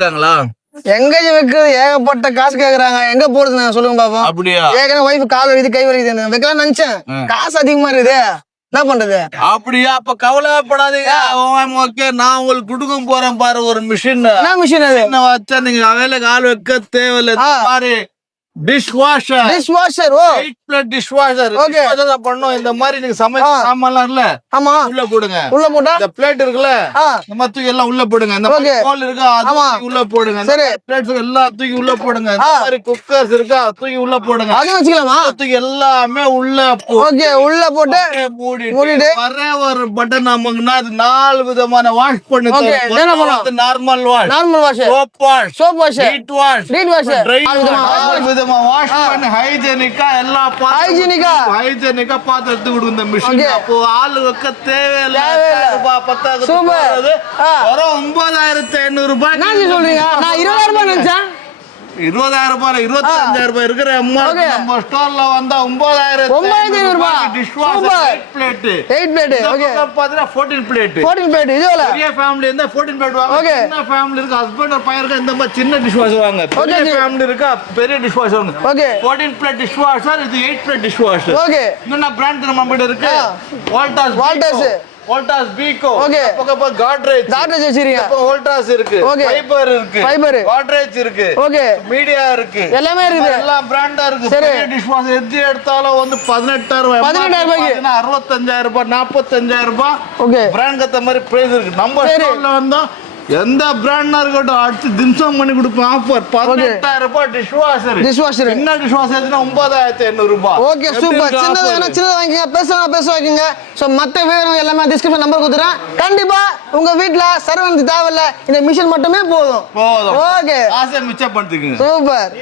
வைக்காங்களா? எங்க வைக்கிறது ஏகப்பட்ட காசு கேக்குறாங்க. எங்க போறது நான் சொல்லுங்க பாப்போம். அப்படியா? ஏற்கனவே வைஃப் கால் வலிக்குது கை வலிக்குது வைக்கலாம் நினைச்சேன். காசு அதிகமா இருக்குது. என்ன பண்றது? அப்படியா? அப்ப கவலைப்படாதீங்க. ஓகே, நான் உங்களுக்கு கொடுக்க போறேன் பாரு ஒரு மிஷின். என்ன மிஷின் அது? வச்சா நீங்க வேலை கால் வைக்க தேவையில்லை பாரு. Dish washer. Dish washer. ஓ, 8 பிளேட் டிஷ் வாஷர். ஓகே, அதான் பண்ணோம். இந்த மாதிரி நீங்க சமைச்ச சாமான்லாம் இல்ல, ஆமா, உள்ள போடுங்க. உள்ள போட்டா இந்த பிளேட் இருக்குல்ல, நம்ம தூக்கி எல்லாம் உள்ள போடுங்க. இந்த மாதிரி கோல் இருக்கா, அது தூக்கி உள்ள போடுங்க. சரி, பிளேட்ஸ் எல்லாம் தூக்கி உள்ள போடுங்க. இந்த மாதிரி குக்கர்ஸ் இருக்கா, தூக்கி உள்ள போடுங்க. அது வச்சுக்கலாமா? தூக்கி எல்லாமே உள்ள ஓகே, உள்ள போட்டு மூடிட்டு ஒரே ஒரு பட்டன் நமக்குன்னா அது 4 விதமான வாஷ் பண்ணி தரும். Normal wash, normal wash, soap wash, heat wash, dry wash, wash பண்ணி ஹைஜீனிக்கா எல்லா ஹைஜீனிக்கா பார்த்து எடுத்து கொடுங்க இந்த மிஷின். அப்போ ஆளு வைக்க தேவையில்லை. சூப்பர். வரும் 9,500 ரூபாய். சொல்றீங்க? நான் 20,000 ரூபாய் நினைச்சேன். 20,000 ரூபாய் 25,000 ரூபாய் இருக்கிற நம்ம ஸ்டோர்ல வந்தா 9,500 ரூபாய். Dish washer 8 plate. ஓகே, பாத்தீங்கன்னா 14 பிளேட். இது எவ்வளவு? பெரிய ஃபேமிலி இருந்தா 14 பிளேட் வாங்க. சின்ன ஃபேமிலி இருக்கு, ஹஸ்பண்ட் ஒரு பையன் இருக்கு, இந்த மாதிரி சின்ன டிஷ் வாஷர் வாங்க. பெரிய ஃபேமிலி இருக்கா, பெரிய டிஷ் வாஷர் வாங்க. ஓகே, 14 பிளேட் டிஷ் வாஷர், இது 8 பிளேட் டிஷ் வாஷர். ஓகே, இன்னொரு பிராண்ட் நம்ம கிட்ட இருக்கு, வோல்டாஸ் பீகோ. ஓகே, பக்கமா காட்ரேஜ் வச்சிருக்கீங்க. அப்ப வோல்டாஸ் இருக்கு, ஃபைபர் இருக்கு, காட்ரேஜ் இருக்கு, ஓகே, மீடியா இருக்கு, எல்லாமே இருக்கு, எல்லாம் பிராண்டா இருக்கு. பெரிய டிஷ் வாஷர் எது எடுத்தாலும் வந்து 18,000 ரூபாய், 65,000 ரூபாய், 45,000 ரூபாய். ஓகே, பிராண்ட் கத்த மாதிரி பிரைஸ் இருக்கு. நம்ம ஸ்டோர்ல வந்தா எந்த பிராண்டா இருக்கட்டும் அடுத்து திம்சம் பண்ணி கொடுப்போம். ஆஃபர் 18,000 ரூபாய் டிஷ் வாஷர். என்ன டிஷ் வாஷர் 9,500 ரூபாய். Okay, super. சின்னது வாங்கிங்க, பேச வைக்குங்க. சோ மத்த விவரம் எல்லாமே டிஸ்கிரிப்ஷன் நம்பர் கொடுத்துறேன். கண்டிப்பா உங்க வீட்ல சர்வன்ட் தேவையில்ல, இந்த மிஷின் மட்டுமே போதும். ஓகே, ஆசை மிச்சம் பண்ணிக்கங்க. சூப்பர்.